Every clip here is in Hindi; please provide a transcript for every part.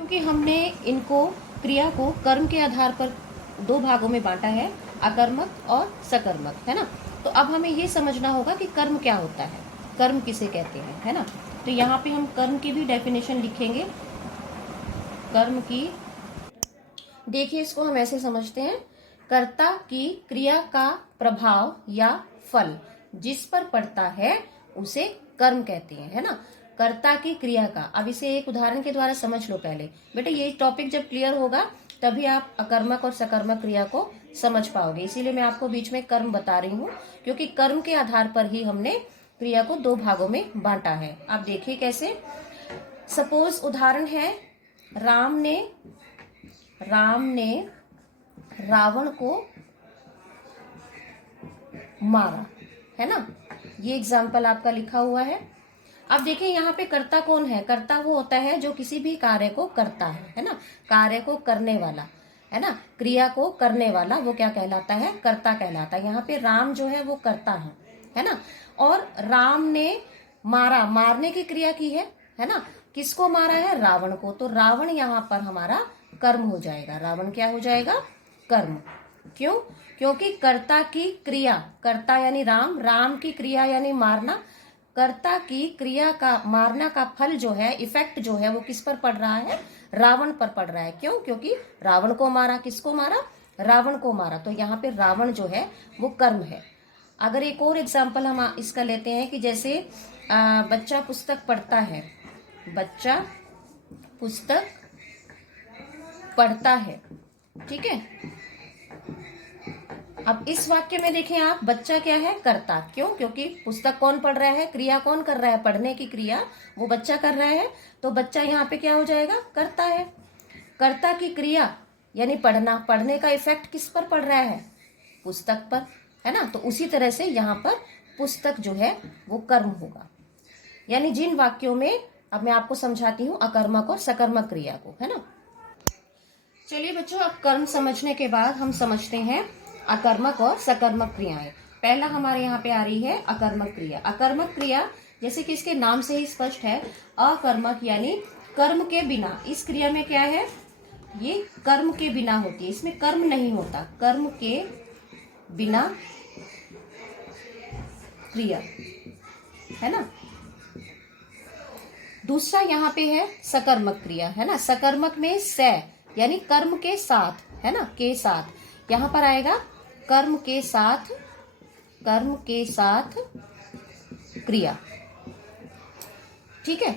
क्योंकि हमने इनको क्रिया को कर्म के आधार पर दो भागों में बांटा है, अकर्मक और सकर्मक, है ना। तो अब हमें ये समझना होगा कि कर्म क्या होता है, कर्म किसे कहते हैं, है ना। तो यहाँ पे हम कर्म की भी डेफिनेशन लिखेंगे। कर्म की, देखिए इसको हम ऐसे समझते हैं, कर्ता की क्रिया का प्रभाव या फल जिस पर पड़ता है उसे कर्म कहते हैं, है ना। कर्ता की क्रिया का, अब इसे एक उदाहरण के द्वारा समझ लो पहले। बेटा ये टॉपिक जब क्लियर होगा तभी आप अकर्मक और सकर्मक क्रिया को समझ पाओगे, इसीलिए मैं आपको बीच में कर्म बता रही हूँ, क्योंकि कर्म के आधार पर ही हमने क्रिया को दो भागों में बांटा है। आप देखिए कैसे। सपोज उदाहरण है, राम ने रावण को मारा, है ना। ये एग्जाम्पल आपका लिखा हुआ है। अब देखिए यहाँ पे कर्ता कौन है। कर्ता वो होता है जो किसी भी कार्य को करता है ना, कार्य को करने वाला, है ना, क्रिया को करने वाला, वो क्या कहलाता है, कर्ता कहलाता है। यहाँ पे राम जो है वो कर्ता है ना। और राम ने मारा, मारने की क्रिया की है ना। किसको मारा है, रावण को। तो रावण यहाँ पर हमारा कर्म हो जाएगा। रावण क्या हो जाएगा, कर्म। क्यों, क्योंकि कर्ता की क्रिया, कर्ता यानी राम, राम की क्रिया यानी मारना, कर्ता की क्रिया का मारना का फल जो है, इफेक्ट जो है, वो किस पर पड़ रहा है, रावण पर पड़ रहा है। क्यों, क्योंकि रावण को मारा, किसको मारा, रावण को मारा। तो यहाँ पे रावण जो है वो कर्म है। अगर एक और एग्जाम्पल हम इसका लेते हैं कि जैसे बच्चा पुस्तक पढ़ता है, बच्चा पुस्तक पढ़ता है, ठीक है। अब इस वाक्य में देखें आप, बच्चा क्या है, कर्ता। क्यों, क्योंकि पुस्तक कौन पढ़ रहा है, क्रिया कौन कर रहा है, पढ़ने की क्रिया वो बच्चा कर रहा है। तो बच्चा यहाँ पे क्या हो जाएगा, कर्ता है। कर्ता की क्रिया यानी पढ़ना, पढ़ने का इफेक्ट किस पर पड़ रहा है, पुस्तक पर, है ना। तो उसी तरह से यहाँ पर पुस्तक जो है वो कर्म होगा। यानी जिन वाक्यों में, अब मैं आपको समझाती हूँ अकर्मक और सकर्मक क्रिया को, है ना। चलिए बच्चों, अब कर्म समझने के बाद हम समझते हैं अकर्मक और सकर्मक क्रियाएं। पहला हमारे यहाँ पे आ रही है अकर्मक क्रिया। अकर्मक क्रिया जैसे कि इसके नाम से ही स्पष्ट है, अकर्मक यानी कर्म के बिना। इस क्रिया में क्या है, ये कर्म के बिना होती है, इसमें कर्म नहीं होता, कर्म के बिना क्रिया, है ना। दूसरा यहाँ पे है सकर्मक क्रिया, है ना। सकर्मक में स यानी कर्म के साथ, है ना, के साथ, यहाँ पर आएगा कर्म के साथ, कर्म के साथ क्रिया, ठीक है।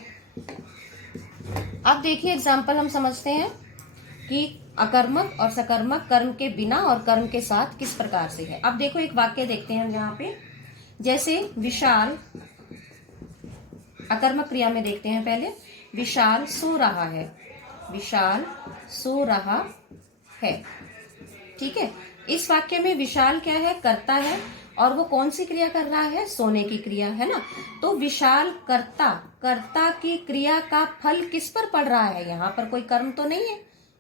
अब देखिए एग्जाम्पल हम समझते हैं कि अकर्मक और सकर्मक कर्म के बिना और कर्म के साथ किस प्रकार से है। अब देखो एक वाक्य देखते हैं हम यहाँ पे, जैसे विशाल, अकर्मक क्रिया में देखते हैं पहले, विशाल सो रहा है, विशाल सो रहा है, ठीक है। इस वाक्य में विशाल क्या है, कर्ता है, और वो कौन सी क्रिया कर रहा है, सोने की क्रिया, है ना। तो विशाल कर्ता, कर्ता की क्रिया का फल किस पर पड़ रहा है, यहाँ पर कोई कर्म तो नहीं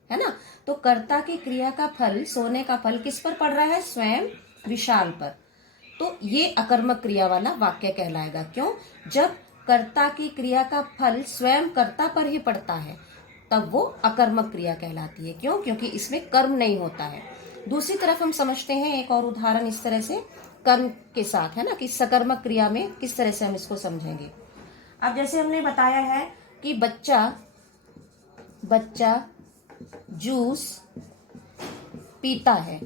है ना। तो कर्ता की क्रिया का फल, सोने का फल किस पर पड़ रहा है, स्वयं विशाल पर। तो ये अकर्मक क्रिया वाला वाक्य कहलाएगा। क्यों, जब कर्ता की क्रिया का फल स्वयं कर्ता पर ही पड़ता है तब वो अकर्मक क्रिया कहलाती है। क्यों, क्योंकि इसमें कर्म नहीं होता है। दूसरी तरफ हम समझते हैं एक और उदाहरण इस तरह से कर्म के साथ, है ना, कि सकर्मक क्रिया में किस तरह से हम इसको समझेंगे। अब जैसे हमने बताया है कि बच्चा जूस पीता है,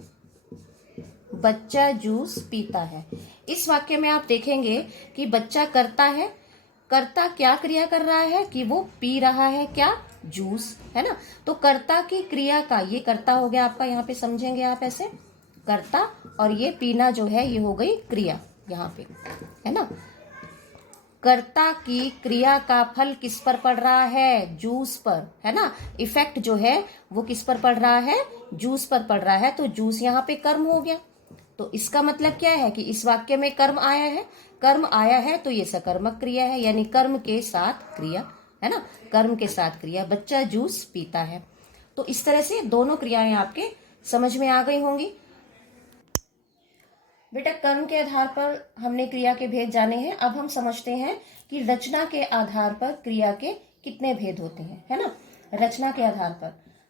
बच्चा जूस पीता है। इस वाक्य में आप देखेंगे कि बच्चा कर्ता है, कर्ता क्या क्रिया कर रहा है कि वो पी रहा है, क्या, जूस, है ना। तो कर्ता की क्रिया का, ये कर्ता हो गया आपका, यहाँ पे समझेंगे आप ऐसे, कर्ता, और ये पीना जो है ये हो गई क्रिया यहाँ पे, है ना। कर्ता की क्रिया का फल किस पर पड़ रहा है, जूस पर, है ना। इफेक्ट जो है वो किस पर पड़ रहा है, जूस पर पड़ रहा है। तो जूस यहाँ पे कर्म हो गया। तो इसका मतलब क्या है कि इस वाक्य में कर्म आया है, कर्म आया है तो ये सकर्मक क्रिया है, यानी कर्म के साथ क्रिया, है ना, कर्म के साथ क्रिया। बच्चा जूस पीता है। तो इस तरह से दोनों क्रियाएं आपके समझ में आ गई होंगी। बेटा कर्म के आधार पर हमने क्रिया के भेद जाने हैं। अब हम समझते हैं कि रचना के आधार पर क्रिया के कितने भेद होते हैं, है ना। रचना के आधार पर,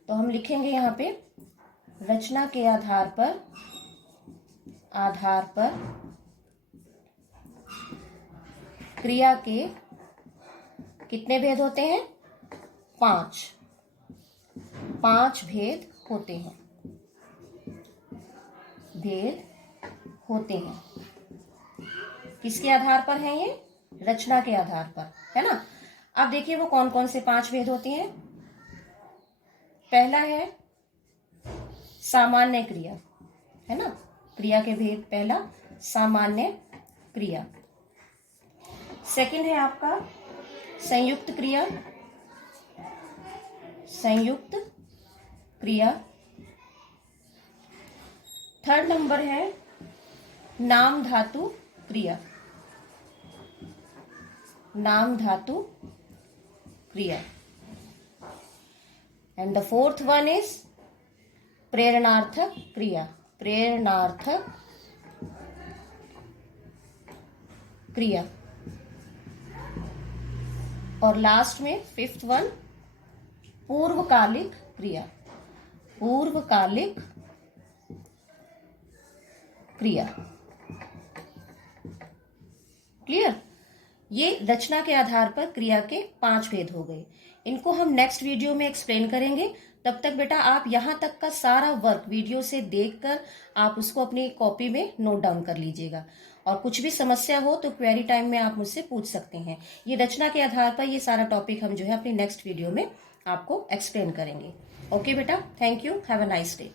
तो हम लिखेंगे यहाँ पे रचना के आधार पर क्रिया के कितने भेद होते हैं? 5 भेद होते हैं, किसके आधार पर है ये? रचना के आधार पर, है ना। अब देखिए वो कौन कौन से 5 भेद होते हैं। पहला है सामान्य क्रिया, है ना, क्रिया के भेद। पहला सामान्य क्रिया। सेकंड है आपका संयुक्त क्रिया। थर्ड नंबर है नाम धातु क्रिया। And the fourth one is प्रेरणार्थक क्रिया। और लास्ट में फिफ्थ वन पूर्वकालिक क्रिया। क्लियर? ये रचना के आधार पर क्रिया के 5 भेद हो गए। इनको हम नेक्स्ट वीडियो में एक्सप्लेन करेंगे। तब तक बेटा आप यहाँ तक का सारा वर्क वीडियो से देखकर आप उसको अपनी कॉपी में नोट डाउन कर लीजिएगा। और कुछ भी समस्या हो तो क्वेरी टाइम में आप मुझसे पूछ सकते हैं। ये रचना के आधार पर ये सारा टॉपिक हम जो है अपनी नेक्स्ट वीडियो में आपको एक्सप्लेन करेंगे। ओके बेटा, thank you, have a nice day.